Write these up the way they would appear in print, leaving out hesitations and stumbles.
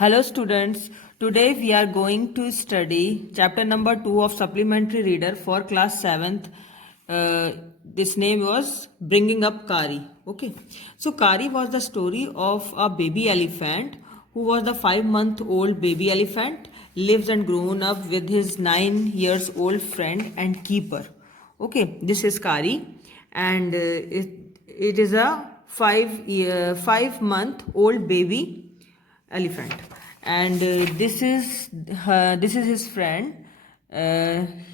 Hello students, today we are going to study chapter number 2 of supplementary reader for class 7th. This name was Bringing Up Kari. Okay, so Kari was the story of a baby elephant who was the 5-month-old baby elephant, lives and grown up with his 9 years old friend and keeper. Okay, this is Kari and it is a 5-month-old baby elephant and this is his friend.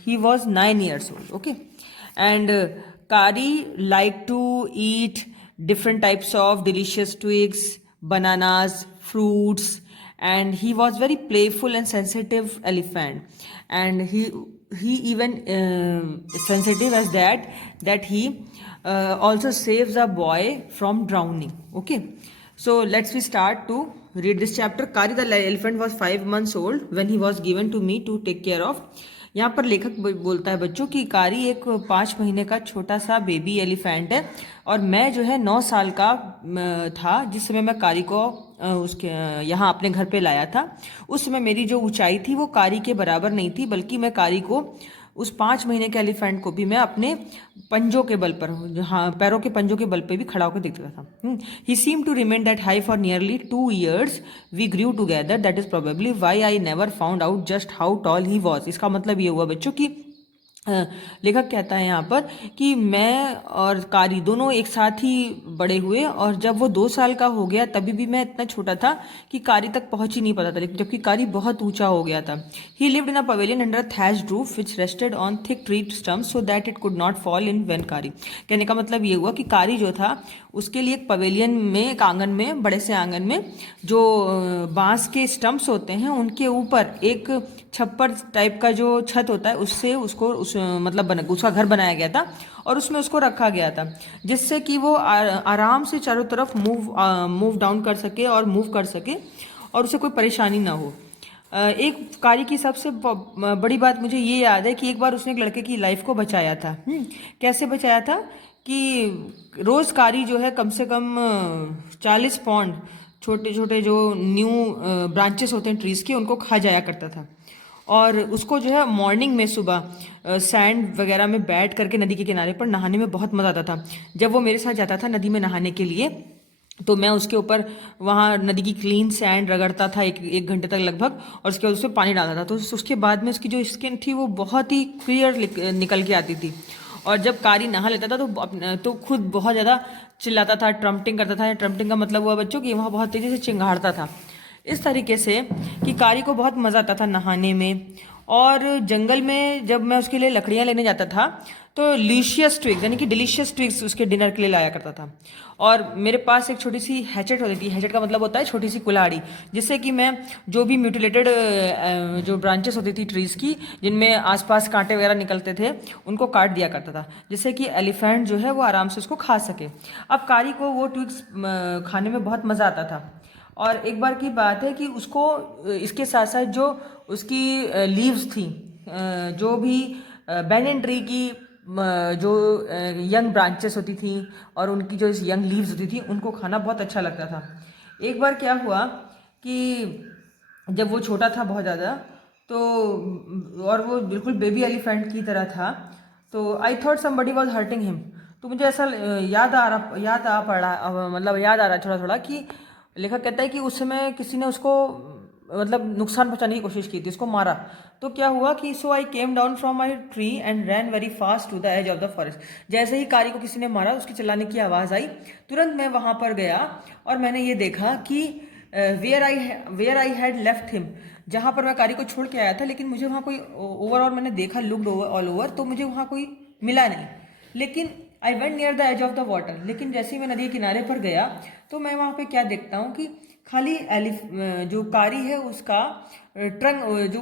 He was 9 years old. Okay, and Kari liked to eat different types of delicious twigs, bananas, fruits, and he was very playful and sensitive elephant. And he even sensitive as that he also saves a boy from drowning. Okay, so let's we start to read this chapter. Kari the elephant was 5 months old when he was given to me to take care of. यहाँ पर लेखक बोलता है बच्चों कि कारी एक 5 महीने का छोटा सा बेबी एलिफेंट है और मैं जो है 9 साल का था जिस समय मैं कारी को उसके यहाँ अपने घर पे लाया था। उस समय मेरी जो ऊंचाई थी वो कारी के बराबर नहीं थी, बल्कि मैं कारी को उस 5 महीने के एलिफेंट को भी मैं अपने पंजों के बल पर, हाँ पैरों के पंजों के बल पे भी खड़ा होकर देखता था। He seem to remain that high for nearly 2 years we grew together, that is probably why I never found out just how tall he was. इसका मतलब ये हुआ बच्चों की लेखक कहता है यहाँ पर कि मैं और कारी दोनों एक साथ ही बड़े हुए और जब वो 2 साल का हो गया तभी भी मैं इतना छोटा था कि कारी तक पहुंच ही नहीं पाता था, जबकि कारी बहुत ऊंचा हो गया था। ही lived in a pavilion under a thatched roof which rested on thick tree stumps so that it could not fall in when कारी। कहने का मतलब ये हुआ कि कारी जो था उसके लिए एक पवेलियन में, एक आंगन में, बड़े से आंगन में जो बांस के स्टम्प्स होते हैं उनके ऊपर एक छप्पर टाइप का जो छत होता है उससे उसको मतलब उसका घर बनाया गया था और उसमें उसको रखा गया था जिससे कि वो आराम से चारों तरफ मूव डाउन कर सके और मूव कर सके और उसे कोई परेशानी ना हो। एक कारी की सबसे बड़ी बात मुझे ये याद है कि एक बार उसने एक लड़के की लाइफ को बचाया था। कैसे बचाया था कि रोज कारी जो है कम से कम 40 पौंड छोटे छोटे जो न्यू ब्रांचेस होते हैं ट्रीज के उनको खा जाया करता था और उसको जो है मॉर्निंग में सुबह सैंड वगैरह में बैठ करके नदी के किनारे पर नहाने में बहुत मज़ा आता था। जब वो मेरे साथ जाता था नदी में नहाने के लिए तो मैं उसके ऊपर वहाँ नदी की क्लीन सैंड रगड़ता था एक घंटे तक लगभग और उसके बाद उसमें पानी डालता था तो उसके बाद में उसकी जो स्किन थी वो बहुत ही क्लियर निकल के आती थी। और जब कारी नहा लेता था तो खुद बहुत ज़्यादा चिल्लाता था, ट्रम्पटिंग करता था। ट्रम्पटिंग का मतलब हुआ बच्चों कि वहाँ बहुत तेज़ी से चिंगाड़ता था इस तरीके से कि कारी को बहुत मज़ा आता था नहाने में। और जंगल में जब मैं उसके लिए लकड़ियाँ लेने जाता था तो लीशियस ट्विग्स यानी कि डिलीशियस ट्विग्स उसके डिनर के लिए लाया करता था। और मेरे पास एक छोटी सी हैचेट होती थी। हैचेट का मतलब होता है छोटी सी कुल्हाड़ी, जिससे कि मैं जो भी म्यूटिलेटेड जो ब्रांचेस होती थी ट्रीज़ की जिनमें आसपास कांटे वगैरह निकलते थे उनको काट दिया करता था जिससे कि एलिफेंट जो है वो आराम से उसको खा सके। अब कारी को वो ट्विग्स खाने में बहुत मज़ा आता था। और एक बार की बात है कि उसको इसके साथ साथ जो उसकी लीव्स थी, जो भी बैनियन ट्री की जो यंग ब्रांचेस होती थी और उनकी जो यंग लीव्स होती थी उनको खाना बहुत अच्छा लगता था। एक बार क्या हुआ कि जब वो छोटा था बहुत ज़्यादा तो और वो बिल्कुल बेबी एलिफेंट की तरह था तो I thought somebody was hurting him. तो मुझे ऐसा याद आ रहा थोड़ा थोड़ा कि लेखक कहता है कि उस समय किसी ने उसको मतलब नुकसान पहुंचाने की कोशिश की थी, उसको मारा। तो क्या हुआ कि so I came down from my tree and ran very fast to the edge of the forest. जैसे ही कारी को किसी ने मारा उसकी चिल्लाने की आवाज़ आई, तुरंत मैं वहाँ पर गया और मैंने ये देखा कि where I had left him, जहाँ पर मैं कारी को छोड़ के आया था, लेकिन मुझे वहाँ कोई ओवरऑल मैंने देखा, लुक्ड ऑल ओवर, तो मुझे वहाँ कोई मिला नहीं। लेकिन I went near the edge of the water, लेकिन जैसे ही मैं नदी के किनारे पर गया तो मैं वहाँ पे क्या देखता हूँ कि खाली जो कारी है उसका ट्रंक जो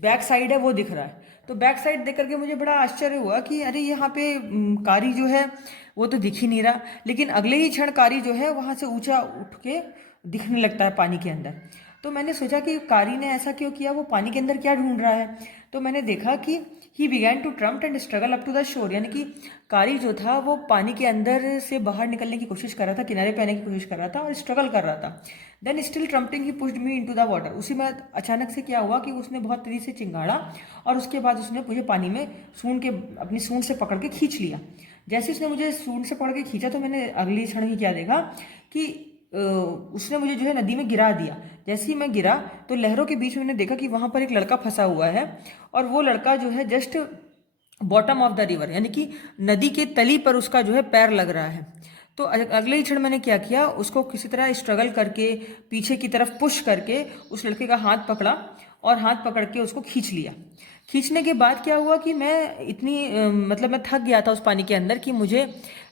बैक साइड है वो दिख रहा है। तो बैक साइड देख करके मुझे बड़ा आश्चर्य हुआ कि अरे यहाँ पे कारी जो है वो तो दिख ही नहीं रहा, लेकिन अगले ही क्षण कारी जो है वहाँ से ऊंचा उठ के दिखने लगता है पानी के अंदर। तो मैंने सोचा कि कारी ने ऐसा क्यों किया, वो पानी के अंदर क्या ढूंढ रहा है। तो मैंने देखा कि he began to tramp and struggle up to the shore, यानी कि कारी जो था वो पानी के अंदर से बाहर निकलने की कोशिश कर रहा था, किनारे पे आने की कोशिश कर रहा था और स्ट्रगल कर रहा था। Then still trumpeting he pushed me into the water. उसी में अचानक से क्या हुआ कि उसने बहुत तेजी से चिंगाड़ा और उसके बाद उसने मुझे पानी में अपनी सूंड से पकड़ के खींच लिया। जैसे उसने मुझे सूंड से पकड़ के खींचा तो मैंने अगली क्षण ही क्या देखा कि उसने मुझे जो है नदी में गिरा दिया। जैसे ही मैं गिरा तो लहरों के बीच में मैंने देखा कि वहां पर एक लड़का फंसा हुआ है और वो लड़का जो है just bottom of the river, यानी कि नदी के तली पर उसका जो है पैर लग रहा है। तो अगले ही क्षण मैंने क्या किया, उसको किसी तरह स्ट्रगल करके पीछे की तरफ पुश करके उस लड़के का हाथ पकड़ा और हाथ पकड़ के उसको खींच लिया। खींचने के बाद क्या हुआ कि मैं मतलब मैं थक गया था उस पानी के अंदर कि मुझे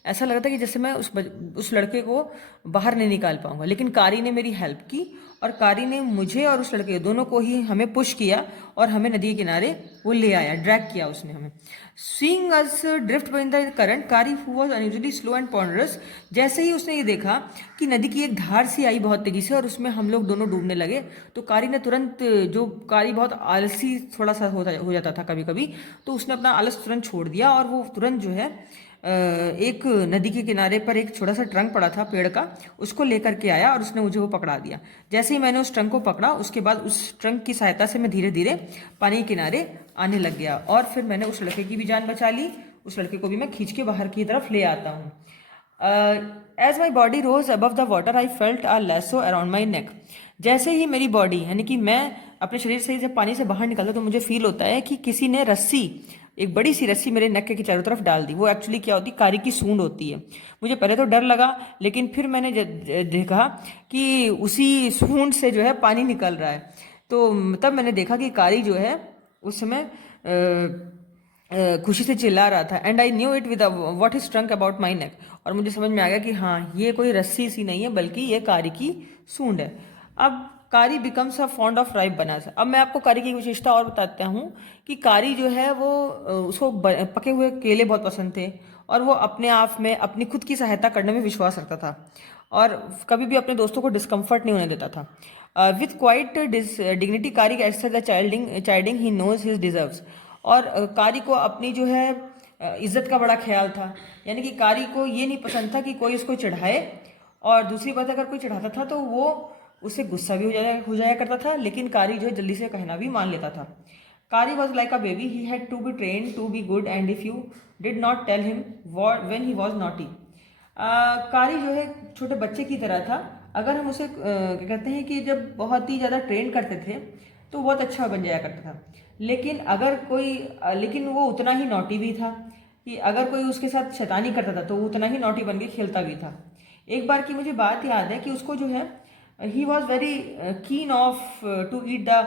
ऐसा लगा था कि जैसे मैं उस लड़के को बाहर नहीं निकाल पाऊंगा। लेकिन कारी ने मेरी हेल्प की और कारी ने मुझे और उस लड़के दोनों को ही हमें पुश किया और हमें नदी के किनारे वो ले आया, ड्रैग किया उसने हमें। Seeing us drift in the current, Kari who was unusually slow and ponderous, जैसे ही उसने ये देखा कि नदी की एक धार सी आई बहुत तेजी से और उसमें हम लोग दोनों डूबने लगे, तो कारी ने तुरंत, जो कारी बहुत आलसी थोड़ा सा हो जाता था कभी कभी, तो उसने अपना आलस तुरंत छोड़ दिया और वो तुरंत जो है एक नदी के किनारे पर एक छोटा सा ट्रंक पड़ा था पेड़ का, उसको लेकर के आया और उसने मुझे वो पकड़ा दिया। जैसे ही मैंने उस ट्रंक को पकड़ा उसके बाद उस ट्रंक की सहायता से मैं धीरे धीरे पानी के किनारे आने लग गया और फिर मैंने उस लड़के की भी जान बचा ली। उस लड़के को भी मैं खींच के बाहर की तरफ ले आता हूँ। As my body rose above the water I felt a lasso around my neck. जैसे ही मेरी बॉडी, यानी कि मैं अपने शरीर से जब पानी से बाहर निकलता तो मुझे फील होता है कि किसी ने रस्सी, एक बड़ी सी रस्सी मेरे नेक के चारों तरफ डाल दी। वो एक्चुअली क्या होती, कारी की सूंड होती है। मुझे पहले तो डर लगा, लेकिन फिर मैंने देखा कि उसी सूंड से जो है पानी निकल रहा है। तो तब मैंने देखा कि कारी जो है उस समय खुशी से चिल्ला रहा था। And I knew it with what is trunk about my neck. और मुझे समझ में आ गया कि हाँ, ये कोई रस्सी सी नहीं है बल्कि ये कारी की सूंड है। अब Kari becomes a fond of ripe banana. अब मैं आपको कारी की विशेषता और बताता हूँ कि कारी जो है वो उसको पके हुए केले बहुत पसंद थे और वो अपने आप में अपनी खुद की सहायता करने में विश्वास रखता था और कभी भी अपने दोस्तों को डिस्कम्फर्ट नहीं होने देता था। With quiet dignity Kari exercise the chiding he knows his deserves. और कारी को अपनी जो है इज्जत का बड़ा ख्याल था, यानी कि कारी को ये नहीं पसंद था कि कोई उसको चढ़ाए। और दूसरी बात, अगर कोई चढ़ाता था तो वो उससे गुस्सा भी हो जाया करता था, लेकिन कारी जो है जल्दी से कहना भी मान लेता था। Kari was like a baby, he had to be train to be good and if you did not tell him when he was naughty. Kari जो है छोटे बच्चे की तरह था। अगर हम उसे कहते हैं कि जब बहुत ही ज़्यादा ट्रेन करते थे तो बहुत अच्छा बन जाया करता था। लेकिन वो उतना ही नॉटी भी था कि अगर कोई उसके साथ शैतानी करता था तो वो उतना ही नॉटी बन के खेलता भी था। एक बार की मुझे बात याद है कि उसको जो है he was very keen of to eat the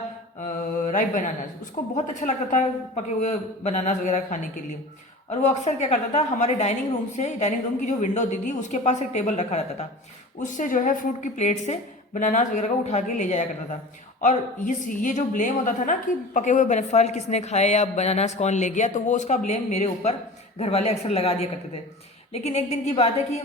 ripe bananas. उसको बहुत अच्छा लगता था पके हुए बनानाज वगैरह खाने के लिए। और वो अक्सर क्या करता था, हमारे डाइनिंग रूम की जो विंडो होती थी उसके पास एक टेबल रखा रहता था, उससे जो है फ्रूट की प्लेट से बनानास वगैरह को उठा के ले जाया करता था। और ये जो ब्लेम होता था ना कि पके हुए फल किसने खाए या बनानास कौन ले गया, तो वो उसका ब्लेम मेरे ऊपर घर वाले अक्सर लगा दिया करते थे। लेकिन एक दिन की बात है कि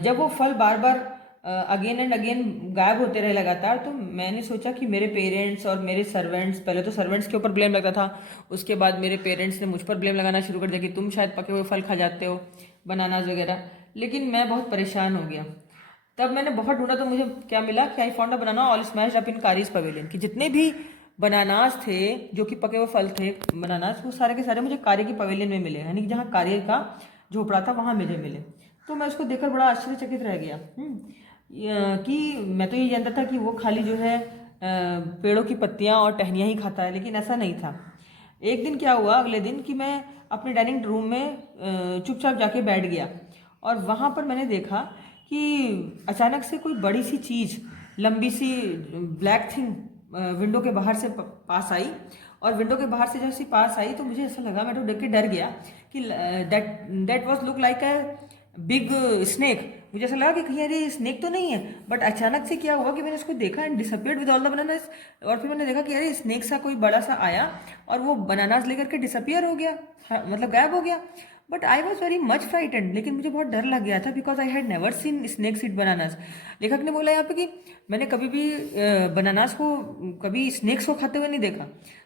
जब वो फल बार बार अगेन एंड अगेन गायब होते रहे लगातार, तो मैंने सोचा कि मेरे पेरेंट्स और मेरे सर्वेंट्स, पहले तो सर्वेंट्स के ऊपर ब्लेम लगता था, उसके बाद मेरे पेरेंट्स ने मुझ पर ब्लेम लगाना शुरू कर दिया कि तुम शायद पके हुए फल खा जाते हो, बनानाज वगैरह। लेकिन मैं बहुत परेशान हो गया। तब मैंने बहुत ढूंढा तो मुझे क्या मिला कि I found a banana all smashed up in Kari's pavilion, कि जितने भी बनानास थे जो कि पके हुए फल थे बनानास, वो सारे के सारे मुझे कारी की पवेलियन में मिले, यानी कि जहाँ कारी का झोपड़ा था वहाँ मुझे मिले। तो मैं उसको देखकर बड़ा आश्चर्यचकित रह गया कि मैं तो ये जानता था कि वो खाली जो है पेड़ों की पत्तियां और टहनियाँ ही खाता है, लेकिन ऐसा नहीं था। एक दिन क्या हुआ, अगले दिन, कि मैं अपने डाइनिंग रूम में चुपचाप जाके बैठ गया और वहाँ पर मैंने देखा कि अचानक से कोई बड़ी सी चीज़, लंबी सी ब्लैक थिंग विंडो के बाहर से पास आई। और विंडो के बाहर से जब सी पास आई तो मुझे ऐसा लगा, मैं तो देख के डर गया कि that was look like a big snake. मुझे ऐसा लगा कि कहीं अरे स्नेक तो नहीं है, बट अचानक से क्या हुआ कि मैंने उसको देखा and disappeared with all the bananas. और फिर मैंने देखा कि अरे स्नेक सा कोई बड़ा सा आया और वो बनानास लेकर के डिसअपियर हो गया, मतलब गायब हो गया। But I was very much frightened, लेकिन मुझे बहुत डर लग गया था because I had never seen snakes eat bananas. लेखक ने बोला यहाँ पे कि मैंने कभी भी बनानास को, कभी स्नेक्स को खाते हुए नहीं देखा,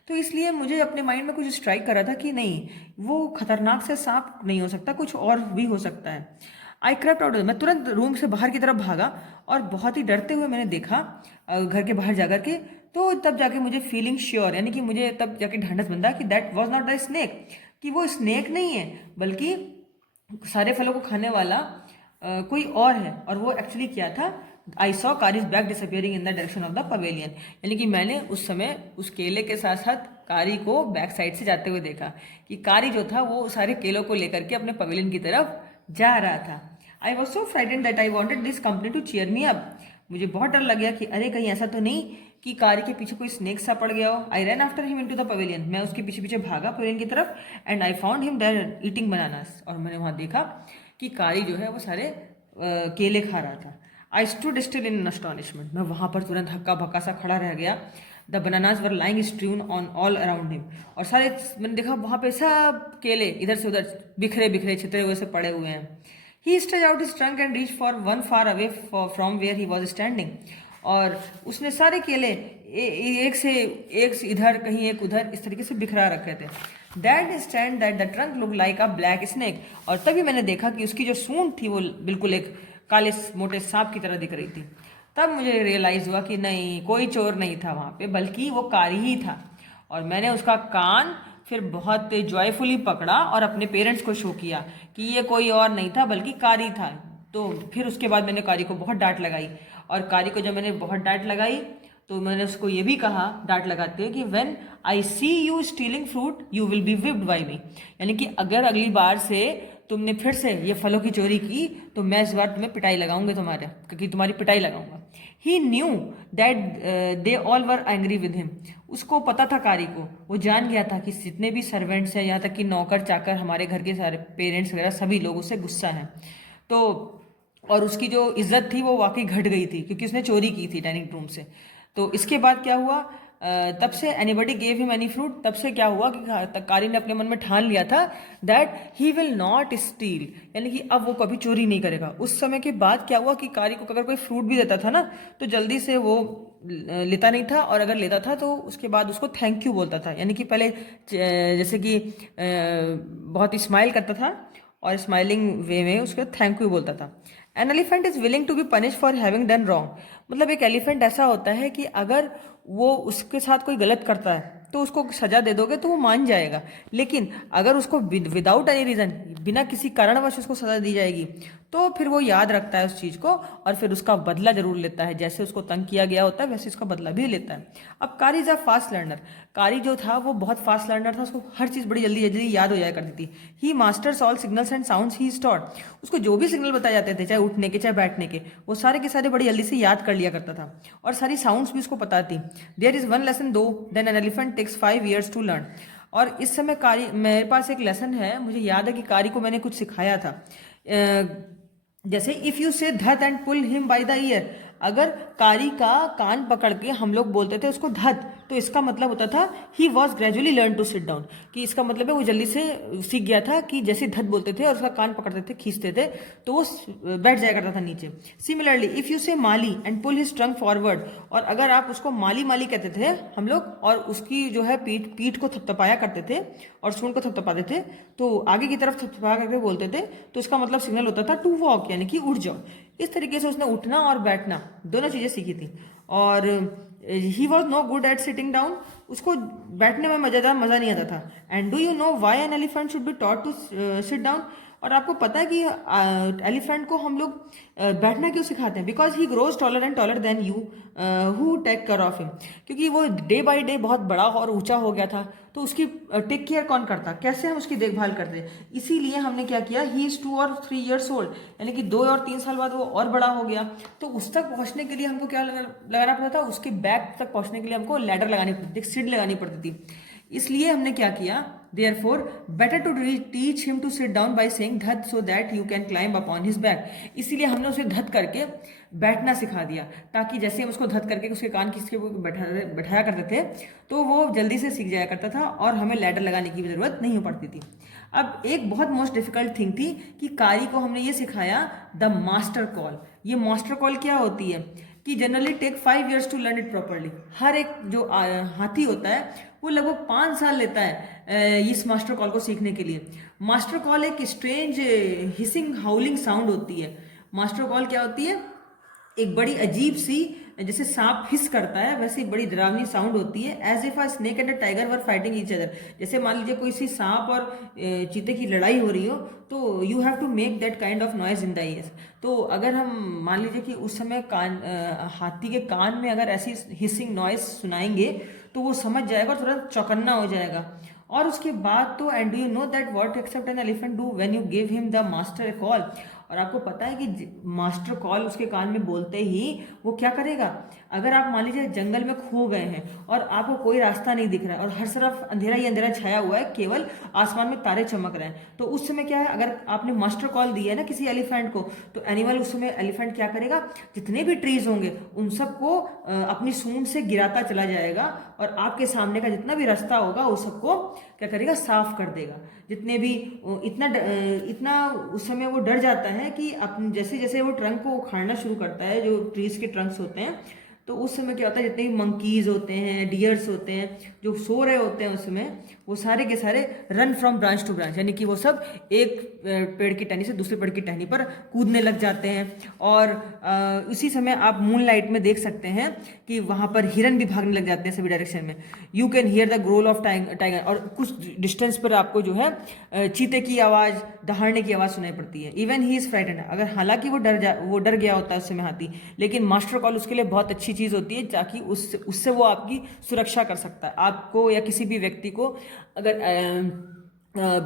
तो इसलिए मुझे अपने माइंड में कुछ स्ट्राइक कर रहा था कि नहीं, वो खतरनाक से सांप नहीं हो सकता, कुछ और भी हो सकता है। आई क्रेप्ट आउट, मैं तुरंत रूम से बाहर की तरफ भागा और बहुत ही डरते हुए मैंने देखा घर के बाहर जाकर के। तो तब जाके मुझे फीलिंग श्योर, यानी कि मुझे तब जाके ढांढस बंधा कि that was not the snake, कि वो स्नेक नहीं है बल्कि सारे फलों को खाने वाला कोई और है। और वो एक्चुअली क्या था, I saw Kari's back disappearing in the direction of the pavilion, यानी कि मैंने उस समय उस केले के साथ साथ कारी को बैक साइड से जाते हुए देखा, कि कारी जो था वो सारे केलों को लेकर के अपने पवेलियन की तरफ जा रहा था। I was so frightened that I wanted this company to cheer me up, मुझे बहुत डर लग गया कि अरे कहीं ऐसा तो नहीं कि कारी के पीछे कोई स्नेक सा पड़ गया हो। I ran after him into the pavilion, मैं उसके पीछे पीछे भागा पवेलियन की तरफ, and I found him there eating bananas, और मैंने वहाँ देखा कि कारी जो है वो सारे केले खा रहा था। आई स्टूड स्टिल इन अस्टॉनिशमेंट, मैं वहाँ पर तुरंत हक्का भक्का सा खड़ा रह गया। The bananas were lying strewn on all around him, और सारे मैंने देखा वहाँ पे सब केले इधर से उधर बिखरे बिखरे छितरे हुए से पड़े हुए हैं। He stretched out his trunk and reached for one far away from where he was standing. और उसने सारे केले एक से इधर कहीं एक उधर इस तरीके से बिखरा रखे थे। That instant that the trunk looked like a black snake, और तभी मैंने देखा कि उसकी जो सूंड थी वो बिल्कुल एक काले मोटे सांप की तरह दिख रही थी। तब मुझे रियलाइज हुआ कि नहीं, कोई चोर नहीं था वहाँ पे, बल्कि वो कारी ही था। और मैंने उसका कान फिर बहुत जॉयफुली पकड़ा और अपने पेरेंट्स को शो किया कि ये कोई और नहीं था बल्कि कारी था। तो फिर उसके बाद मैंने कारी को बहुत डांट लगाई, और कारी को जब मैंने बहुत डांट लगाई तो मैंने उसको ये भी कहा डांट लगाते हुए कि when I see you stealing fruit you will be whipped by me, यानी कि अगर अगली बार से तुमने फिर से ये फलों की चोरी की तो मैं इस बार तुम्हें पिटाई लगाऊंगा, क्योंकि तुम्हारी पिटाई लगाऊंगा। He knew that they all were angry with him, उसको पता था कारी को, वो जान गया था कि जितने भी सर्वेंट्स हैं, यहाँ तक कि नौकर चाकर हमारे घर के सारे पेरेंट्स वगैरह सभी लोग उससे गुस्सा हैं। तो और उसकी जो इज्जत थी वो वाकई घट गई थी क्योंकि उसने चोरी की थी डाइनिंग रूम से। तो इसके बाद क्या हुआ, तब से anybody gave him any fruit, तब से क्या हुआ कि कारी ने अपने मन में ठान लिया था that he will not steel, यानी कि अब वो कभी चोरी नहीं करेगा। उस समय के बाद क्या हुआ कि कारी को अगर कोई फ्रूट भी देता था ना तो जल्दी से वो लेता नहीं था, और अगर लेता था तो उसके बाद उसको थैंक यू बोलता था, यानी कि पहले जैसे कि बहुत स्माइल करता था और स्माइलिंग वे में उसको थैंक यू बोलता था। An elephant is willing to be punish for having done wrong, मतलब एक एलिफेंट ऐसा होता है कि अगर वो उसके साथ कोई गलत करता है तो उसको सजा दे दोगे तो वो मान जाएगा, लेकिन अगर उसको विदाउट एनी रीजन, बिना किसी कारणवश उसको सजा दी जाएगी तो फिर वो याद रखता है उस चीज़ को और फिर उसका बदला जरूर लेता है। जैसे उसको तंग किया गया होता है वैसे उसका बदला भी लेता है। अब कारी इज अ फास्ट लर्नर, कारी जो था वो बहुत फास्ट लर्नर था, उसको हर चीज़ बड़ी जल्दी जल्दी याद हो जाया करती थी। He masters all signals and sounds he is taught, उसको जो भी सिग्नल बताए जाते थे चाहे उठने के चाहे बैठने के, वो सारे के सारे बड़ी जल्दी से याद कर लिया करता था, और सारी साउंड्स भी उसको पता थी। There is one lesson though then an elephant takes 5 years to learn, और इस समय कारी मेरे पास एक लेसन है, मुझे याद है कि कारी को मैंने कुछ सिखाया था। जैसे इफ यू से धत and pull him by the ear, अगर कारी का कान पकड़ के हम लोग बोलते थे उसको धत, तो इसका मतलब होता था he was gradually learn to sit down, कि इसका मतलब है वो जल्दी से सीख गया था कि जैसे धत बोलते थे और उसका कान पकड़ते थे खींचते थे तो वो बैठ जाया करता था नीचे। सिमिलरली इफ यू से माली and pull his trunk forward, और अगर आप उसको माली माली कहते थे हम लोग और उसकी जो है पीठ को थपथपाया करते थे और सूंड को थपथपाते थे, तो आगे की तरफ थपथपा करके बोलते थे, तो इसका मतलब सिग्नल होता था टू वॉक, यानी कि उठ जाओ। इस तरीके से उसने उठना और बैठना दोनों चीज़ें सीखी थी। और he was no good at sitting down, उसको बैठने में मजा नहीं आता था। And do you know why an elephant should be taught to sit down, और आपको पता है कि एलिफेंट को हम लोग बैठना क्यों सिखाते हैं? Because he grows taller and taller then you who take care of him, क्योंकि वो डे बाय डे बहुत बड़ा और ऊंचा हो गया था, तो उसकी टेक केयर कौन करता, कैसे हम उसकी देखभाल करते। इसीलिए हमने क्या किया, ही इज 2 और 3 years ओल्ड, यानी कि 2 और 3 साल बाद वो और बड़ा हो गया, तो उस तक पहुंचने के लिए हमको क्या लगाना पड़ता था, उसके बैक तक पहुंचने के लिए हमको लैडर लगानी पड़ती थी, सीढ़ी लगानी पड़ती थी। इसलिए हमने क्या किया, therefore better to teach him to sit down by saying धत so that you can climb upon his back। इसीलिए हमने उसे धत करके बैठना सिखा दिया, ताकि जैसे हम उसको धत करके उसके कान खींच के बैठाया करते थे तो वो जल्दी से सीख जाया करता था और हमें लैडर लगाने की भी जरूरत नहीं हो पड़ती थी। अब एक बहुत मोस्ट डिफिकल्ट थिंग थी कि कारी को हमने ये सिखाया द मास्टर कॉल। ये मास्टर कॉल क्या होती है कि generally take 5 years to learn it properly. हर एक जो हाथी होता है वो लगभग 5 साल लेता है इस मास्टर कॉल को सीखने के लिए। मास्टर कॉल एक स्ट्रेंज हिसिंग हाउलिंग साउंड होती है। मास्टर कॉल क्या होती है, एक बड़ी अजीब सी, जैसे सांप हिस करता है वैसे ही बड़ी डरावनी साउंड होती है। As if a snake and a tiger were fighting each other. जैसे मान लीजिए कोई सी सांप और चीते की लड़ाई हो रही हो तो you have to make that kind of noise in the ears. तो अगर हम मान लीजिए कि उस समय हाथी के कान में अगर ऐसी हिसिंग नॉइज सुनाएंगे तो वो समझ जाएगा और थोड़ा चौकन्ना हो जाएगा। और उसके बाद तो and do you know that what except an elephant do when you give him the master call. और आपको पता है कि मास्टर कॉल उसके कान में बोलते ही वो क्या करेगा, अगर आप मान लीजिए जंगल में खो गए हैं और आपको कोई रास्ता नहीं दिख रहा है और हर तरफ अंधेरा ही अंधेरा छाया हुआ है, केवल आसमान में तारे चमक रहे हैं, तो उस समय क्या है, अगर आपने मास्टर कॉल दिया है ना किसी एलिफेंट को, तो एनिमल उस समय एलिफेंट क्या करेगा, जितने भी ट्रीज होंगे उन सबको अपनी सूंड से गिराता चला जाएगा और आपके सामने का जितना भी रास्ता होगा उस सबको क्या करेगा, साफ कर देगा। जितने भी इतना उस समय वो डर जाता है कि जैसे जैसे वो ट्रंक को उखाड़ना शुरू करता है, जो ट्रीज के ट्रंक्स होते हैं, तो उस समय क्या होता है, जितने भी मंकीज होते हैं, डियर्स होते हैं जो सो रहे होते हैं उस समय, वो सारे के सारे run from branch to branch, यानी कि वो सब एक पेड़ की टहनी से दूसरे पेड़ की टहनी पर कूदने लग जाते हैं। और उसी समय आप मून लाइट में देख सकते हैं कि वहाँ पर हिरन भी भागने लग जाते हैं सभी डायरेक्शन में। You can hear the growl of tiger. और कुछ डिस्टेंस पर आपको जो है चीते की आवाज़, दहाड़ने की आवाज़ सुनाई पड़ती है। Even he is frightened. अगर हालांकि वो डर गया होता है उस समय हाथी, लेकिन मास्टर कॉल उसके लिए बहुत अच्छी चीज़ होती है, ताकि उससे वो आपकी सुरक्षा कर सकता है। आपको या किसी भी व्यक्ति को अगर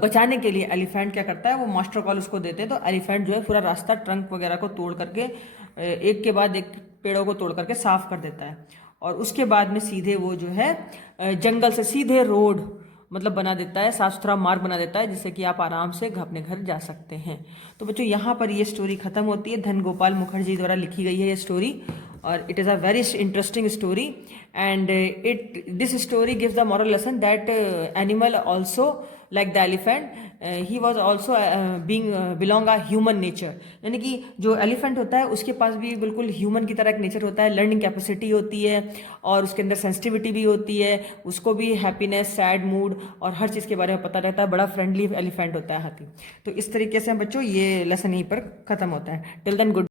बचाने के लिए एलिफेंट क्या करता है, वो मास्टर कॉल उसको देते हैं, तो एलिफेंट जो है पूरा रास्ता ट्रंक वगैरह को तोड़ करके एक के बाद एक पेड़ों को तोड़ करके साफ कर देता है। और उसके बाद में सीधे वो जो है जंगल से सीधे रोड मतलब बना देता है, साफ सुथरा मार्ग बना देता है, जिससे कि आप आराम से अपने घर जा सकते हैं। तो बच्चों यहाँ पर ये स्टोरी खत्म होती है। धन गोपाल मुखर्जी द्वारा लिखी गई है ये स्टोरी, और it is a very interesting story. And this story gives the moral lesson that animal also like the elephant he was also being belong a human nature। यानी कि जो एलिफेंट होता है उसके पास भी बिल्कुल ह्यूमन की तरह एक नेचर होता है, लर्निंग कैपेसिटी होती है और उसके अंदर सेंसिटिविटी भी होती है, उसको भी हैप्पीनेस, सैड मूड और हर चीज़ के बारे में पता रहता है। बड़ा फ्रेंडली एलिफेंट होता है हाथी। तो इस तरीके से बच्चों ये लेसन यहीं पर ख़त्म होता है। Till then good.